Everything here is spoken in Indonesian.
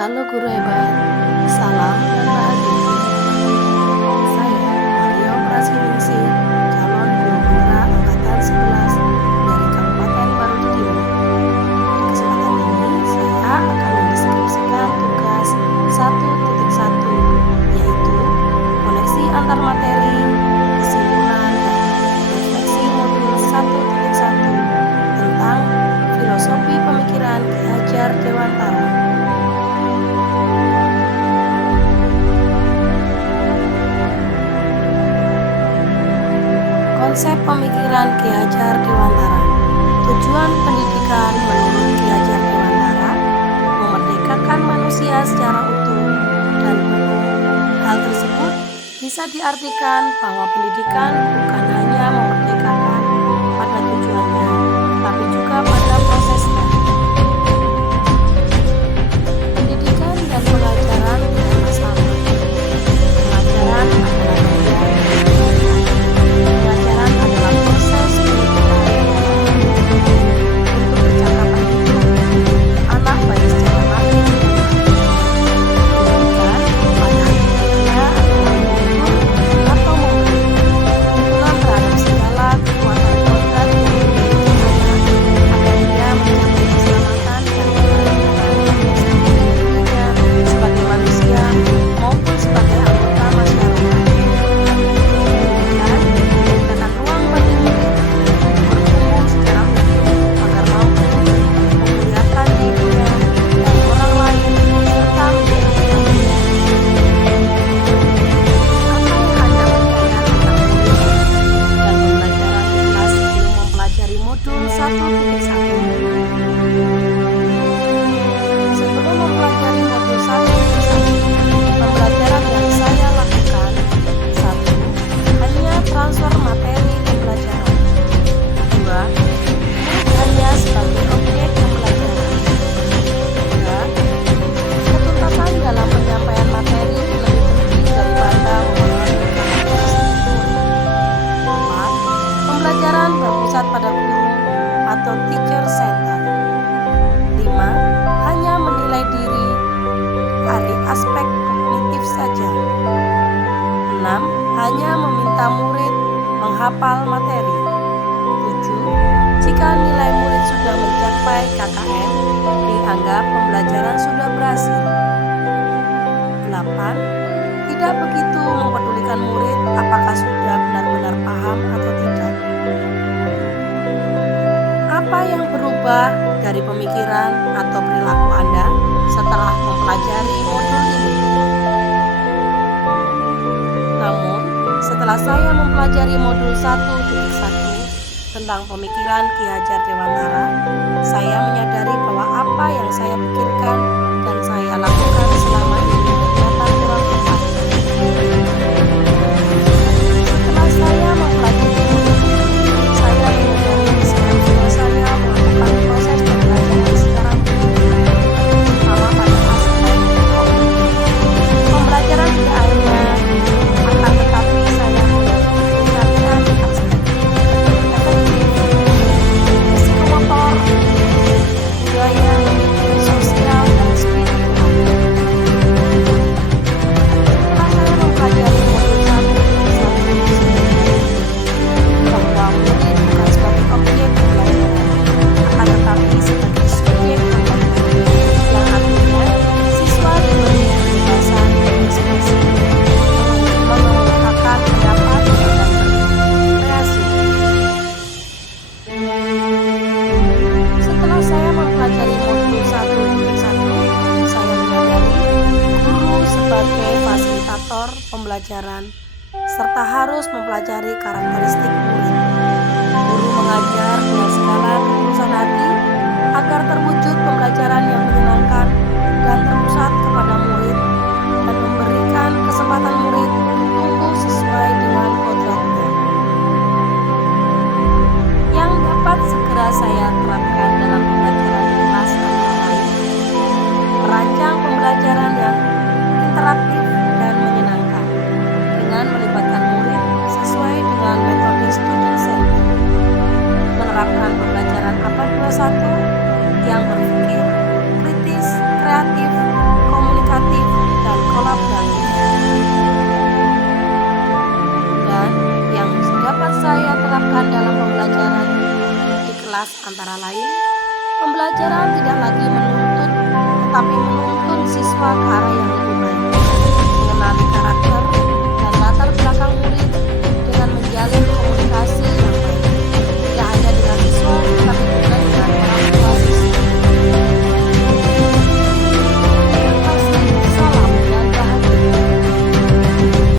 Halo guru hebat, salam dan bahagia. Saya Mario Prasiningsih, calon guru honorer angkatan 11 dari Kabupaten Barudin. Di kesempatan ini saya akan mendeskripsikan tugas 1.1, yaitu koneksi antar materi, kesimpulan, dan refleksi modul 1.1 tentang filosofi pemikiran Ki Hajar Dewantara. Konsep pemikiran Ki Hajar Dewantara. Tujuan pendidikan menurut Ki Hajar Dewantara memerdekakan manusia secara utuh dan penuh. Hal tersebut bisa diartikan bahwa pendidikan bukan hanya memerdekakan pada tujuannya, tapi juga pada prosesnya. Pendidikan dan pengajaran tidak sama. Pengajaran adalah bagian pelajaran adalah proses pendidikan untuk percakapan hidup anak baik secara langsung pendidikan pada akhirnya adalah mengukur atau memberi tuntunan terhadap segala kekuatan kodrat yang dimiliki anak agar dia mencapai keselamatan dan dirinya sebagai manusia maupun sebagai anggota masyarakat. Menciptakan ruang bagi murid untuk bertumbuh secara utuh agar mampu memuliakan dirinya dan orang lain serta menjadi manusia. Atau hanya percaya tentang kuliah dan pembelajaran di kelas sebelum mempelajari modul 1.1. Sebelum mempelajari modul 1.1, pembelajaran yang saya lakukan: 1. Hanya transfer materi pembelajaran. 2. Hanya sebagai objek pembelajaran. 3. Ketuntasan dalam penyampaian materi lebih penting daripada memenuhi struktur. 4. Pembelajaran berpusat pada guru atau teacher center. 5. Hanya menilai diri dari aspek kognitif saja. 6. Hanya meminta murid menghafal materi. 7. Jika nilai murid sudah mencapai KKM, dianggap pembelajaran sudah berhasil. 8. Tidak begitu mempedulikan murid apakah sudah benar-benar paham atau tidak. Apa yang berubah dari pemikiran atau perilaku Anda setelah mempelajari modul ini? Namun, setelah saya mempelajari modul 1.1 tentang pemikiran Ki Hajar Dewantara, saya menyadari bahwa apa yang saya pikirkan dan saya lakukan selama ini ternyata kurang tepat. Setelah saya mempelajari modul ini, saya menyadari seharusnya saya melakukan proses pembelajaran secara utuh, terutama pada aspek kognitif. Pembelajaran tidak hanya akan tetapi saya meningkatkan aspek efektif, psikomotor, budaya, sosial, dan spiritual. Setelah saya mempelajari modul 1.1 bahwa murid bukan sebagai objek pembelajaran, akan tetapi sebagai subjek pembelajaran, yang artinya siswa diberi kebebasan berekspresi, mengemukakan pendapat dan berkreasi. Setelah saya mempelajari modul 1.1, saya menyadari guru sebagai fasilitator pembelajaran serta harus mempelajari karakteristik murid. Guru mengajar dengan segala ketulusan hati agar terwujud pembelajaran yang menyenangkan dan terpusat kepada murid dan memberikan kesempatan murid untuk tumbuh sesuai dengan kodratnya. Yang dapat segera saya terapkan dalam pembelajaran di kelas antara lain: merancang pembelajaran yang interaktif dan menyenangkan dengan melibatkan murid sesuai dengan metode student center, menerapkan pembelajaran APA 21 yang berpikir, kritis, kelas antara lain, pembelajaran tidak lagi menuntut, tetapi menuntun siswa ke arah yang lebih baik, mengenali karakter